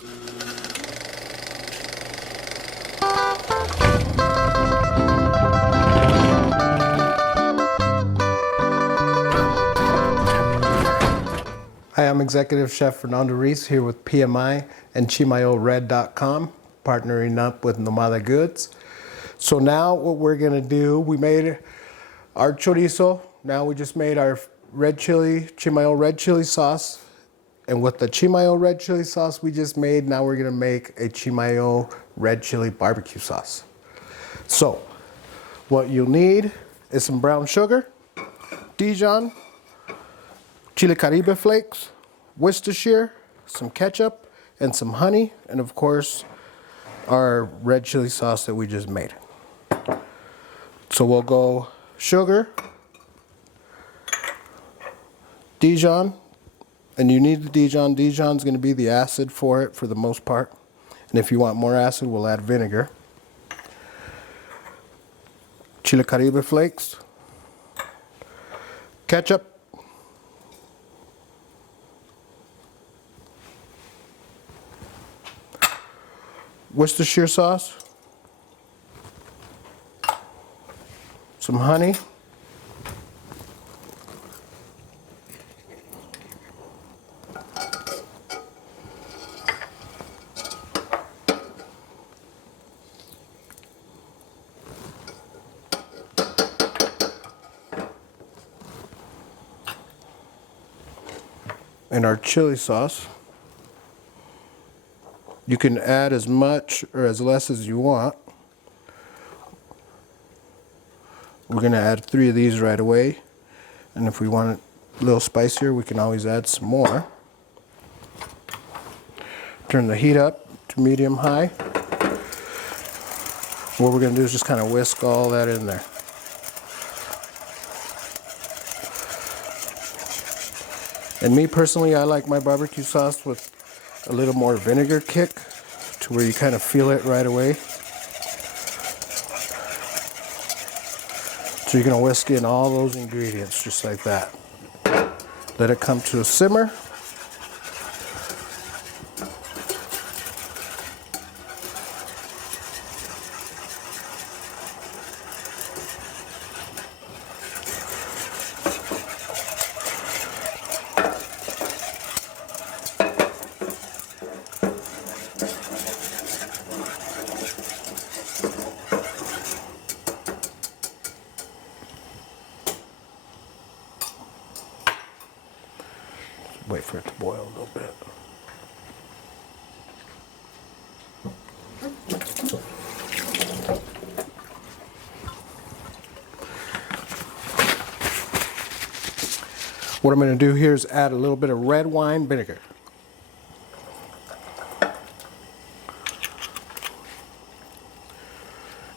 Hi, I'm Executive Chef Fernando Ruiz here with PMI and ChimayoRed.com, partnering up with Nomada Goods. So now what we're gonna do, we made our chorizo. Now we just made our red chili, Chimayo Red Chili sauce. And with the Chimayo Red Chili sauce we just made, now we're gonna make a Chimayo Red Chili BBQ Sauce. So what you'll need is some brown sugar, Dijon, Chile Caribe flakes, Worcestershire, some ketchup, and some honey, and of course, our red chili sauce that we just made. So we'll go sugar, Dijon, and you need the Dijon. Dijon's gonna be the acid for it for the most part. And if you want more acid, we'll add vinegar. Chile Caribe flakes, ketchup, Worcestershire sauce, some honey, and our chili sauce. You can add as much or as less as you want. We're gonna add 3 of these right away. And if we want it a little spicier, we can always add some more. Turn the heat up to medium high. What we're gonna do is just kind of whisk all that in there. And me personally, I like my barbecue sauce with a little more vinegar kick to where you kind of feel it right away. So you're gonna whisk in all those ingredients just like that. Let it come to a simmer. Wait for it to boil a little bit. What I'm going to do here is add a little bit of red wine vinegar.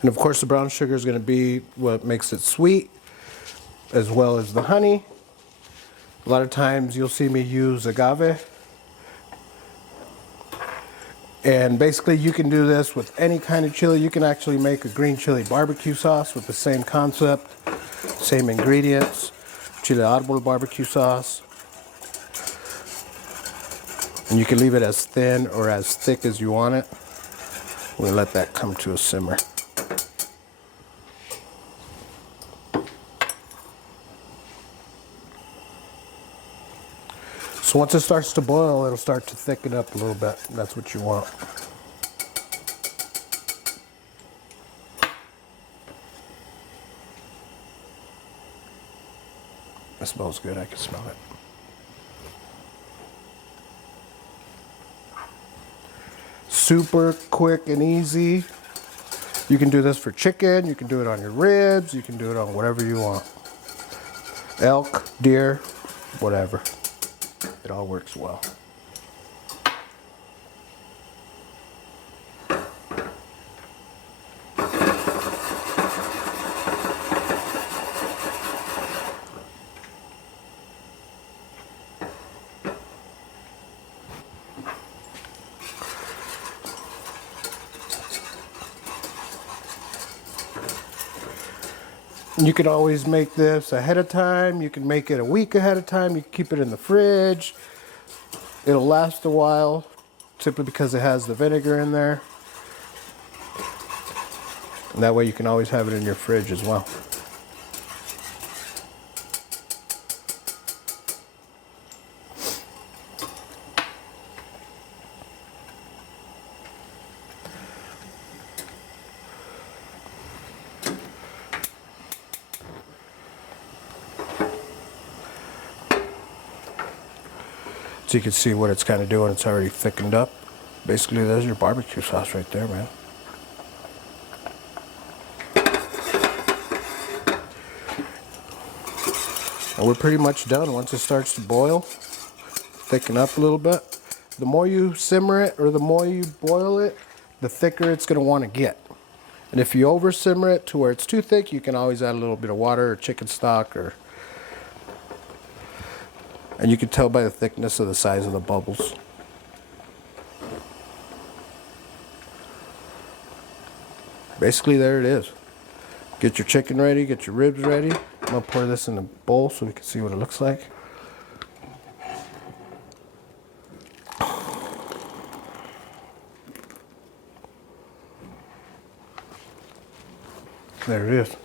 And of course the brown sugar is going to be what makes it sweet, as well as the honey. A lot of times you'll see me use agave. And basically you can do this with any kind of chili. You can actually make a green chili barbecue sauce with the same concept, same ingredients. Chile árbol barbecue sauce. And you can leave it as thin or as thick as you want it. We'll let that come to a simmer. So once it starts to boil, it'll start to thicken up a little bit. That's what you want. It smells good, I can smell it. Super quick and easy. You can do this for chicken, you can do it on your ribs, you can do it on whatever you want. Elk, deer, whatever. It all works well. You can always make this ahead of time. You can make it a week ahead of time. You can keep it in the fridge. It'll last a while. simply because it has the vinegar in there. And that way you can always have it in your fridge as well. So you can see what it's kind of doing. It's already thickened up. Basically, there's your barbecue sauce right there, man. And we're pretty much done. Once it starts to boil, thicken up a little bit. The more you simmer it or the more you boil it, the thicker it's going to want to get. And if you over simmer it to where it's too thick, you can always add a little bit of water or chicken stock, and you can tell by the thickness of the size of the bubbles. Basically, there it is. Get your chicken ready, get your ribs ready. I'm gonna pour this in a bowl so we can see what it looks like. There it is.